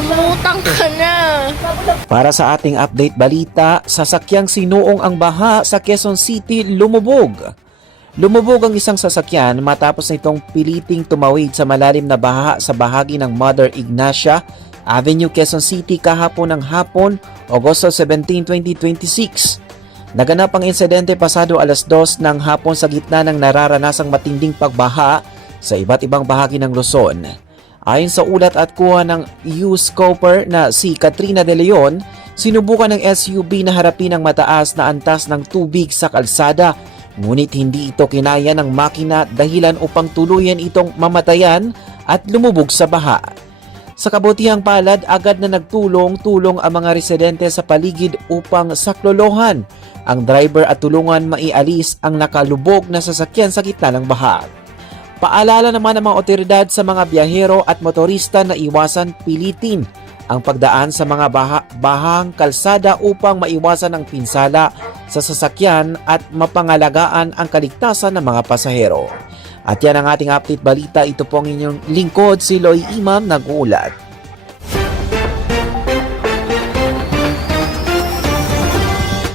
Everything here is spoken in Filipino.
Lumutang ka na. Para sa ating update balita, sasakyang sinuong ang baha sa Quezon City lumubog. Lumubog ang isang sasakyan matapos nitong piliting tumawid sa malalim na baha sa bahagi ng Mother Ignacia Avenue, Quezon City kahapon ng hapon, Agosto 17, 2026. Naganap ang insidente pasado alas 2 ng hapon sa gitna ng nararanasang matinding pagbaha sa iba't ibang bahagi ng Luzon. Ayon sa ulat at kuha ng news scooper na si Katrina De Leon, sinubukan ng SUV na harapin ang mataas na antas ng tubig sa kalsada, ngunit hindi ito kinaya ng makina dahilan upang tuluyan itong mamatayan at lumubog sa baha. Sa kabutihang palad, agad na nagtulong-tulong ang mga residente sa paligid upang saklolohan ang driver at tulungan maialis ang nakalubog na sasakyan sa gitna ng baha. Paalala naman ng mga otoridad sa mga biyahero at motorista na iwasan pilitin ang pagdaan sa mga bahang kalsada upang maiwasan ang pinsala sa sasakyan at mapangalagaan ang kaligtasan ng mga pasahero. At yan ang ating update balita. Ito po ang inyong lingkod, si Loy Imam, nag-uulat.